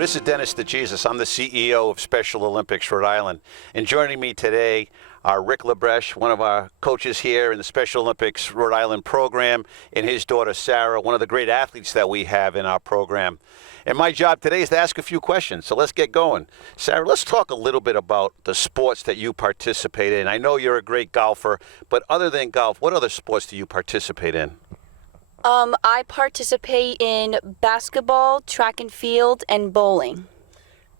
this is Dennis DeJesus. I'm the CEO of Special Olympics Rhode Island. And joining me today are Rick Labreche, one of our coaches here in the Special Olympics Rhode Island program, and his daughter Sabra, one of the great athletes that we have in our program. And my job today is to ask a few questions, so let's get going. Sabra, let's talk a little bit about the sports that you participate in. I know you're a great golfer, but other than golf, what other sports do you participate in? I participate in basketball, track and field, and bowling.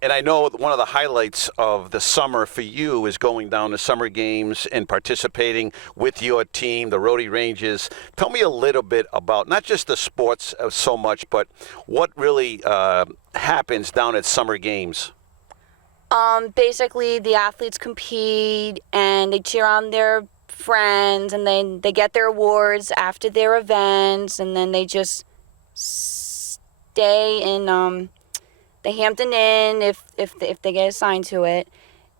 And I know one of the highlights of the summer for you is going down to summer games and participating with your team, the Rhode Regis. Tell me a little bit about not just the sports so much, but what really happens down at summer games. Basically, the athletes compete and they cheer on their friends, and then they get their awards after their events, and then they just stay in the Hampton Inn if they get assigned to it.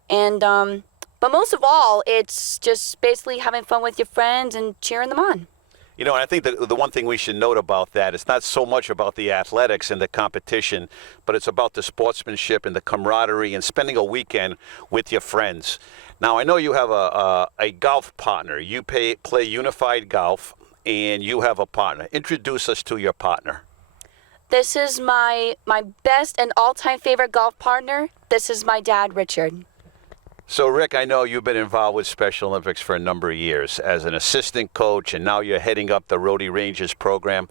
And but most of all, it's just basically having fun with your friends and cheering them on. You know, and I think that the one thing we should note about that, it's not so much about the athletics and the competition, but it's about the sportsmanship and the camaraderie and spending a weekend with your friends. Now, I know you have a golf partner. You play unified golf, and you have a partner. Introduce us to your partner. This is my best and all-time favorite golf partner. This is my dad, Richard. So, Rick, I know you've been involved with Special Olympics for a number of years as an assistant coach, and now you're heading up the Rhode Rangers program.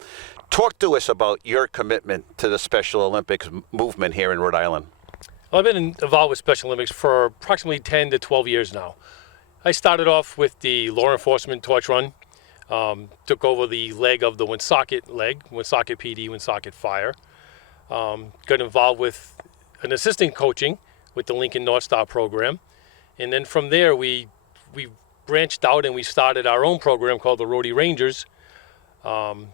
Talk to us about your commitment to the Special Olympics movement here in Rhode Island. Well, I've been involved with Special Olympics for approximately 10 to 12 years now. I started off with the law enforcement torch run, took over the leg of the Woonsocket PD, Woonsocket Fire, got involved with an assistant coaching with the Lincoln North Star program. And then from there, we branched out and we started our own program called the Rhode Rangers. So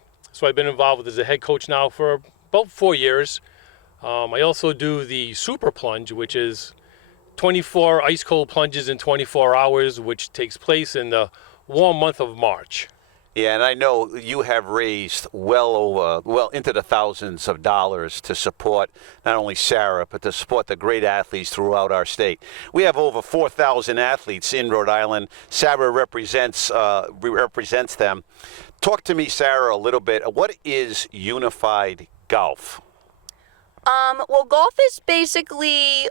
I've been involved as a head coach now for about 4 years. I also do the Super Plunge, which is 24 ice cold plunges in 24 hours, which takes place in the warm month of March. Yeah, and I know you have raised well into the thousands of dollars to support not only Sarah, but to support the great athletes throughout our state. We have over 4,000 athletes in Rhode Island. Sabra represents them. Talk to me, Sarah, a little bit. What is unified golf? Well, golf is basically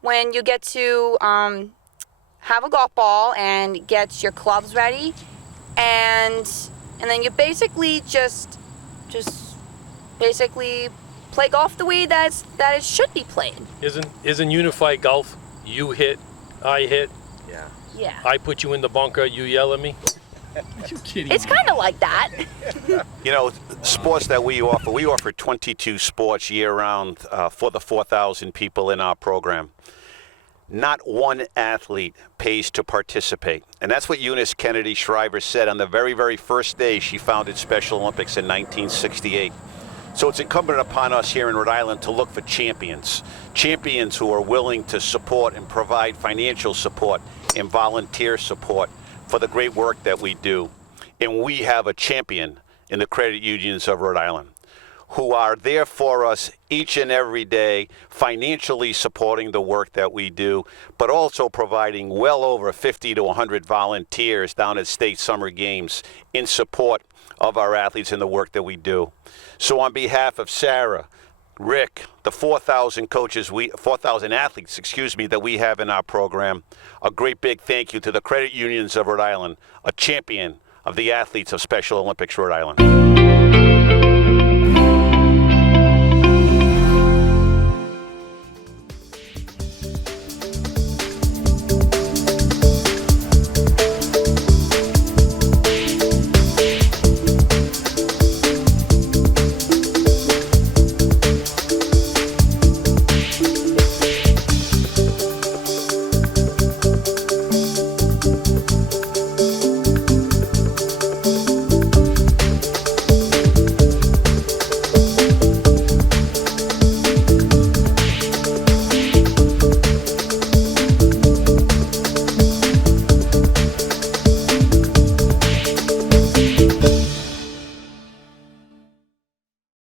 when you get to have a golf ball and get your clubs ready. And then you basically just basically play golf the way that it should be played. Isn't unified golf you hit, I hit? Yeah. I put you in the bunker, you yell at me? You kidding It's me? kind of like that. You know, sports that we offer 22 sports year-round for the 4,000 people in our program. Not one athlete pays to participate. And that's what Eunice Kennedy Shriver said on the very, very first day she founded Special Olympics in 1968. So it's incumbent upon us here in Rhode Island to look for champions who are willing to support and provide financial support and volunteer support for the great work that we do. And we have a champion in the credit unions of Rhode Island, who are there for us each and every day, financially supporting the work that we do, but also providing well over 50 to 100 volunteers down at state summer games in support of our athletes and the work that we do. So on behalf of Sarah, Rick, the 4,000 athletes, that we have in our program, a great big thank you to the credit unions of Rhode Island, a champion of the athletes of Special Olympics Rhode Island.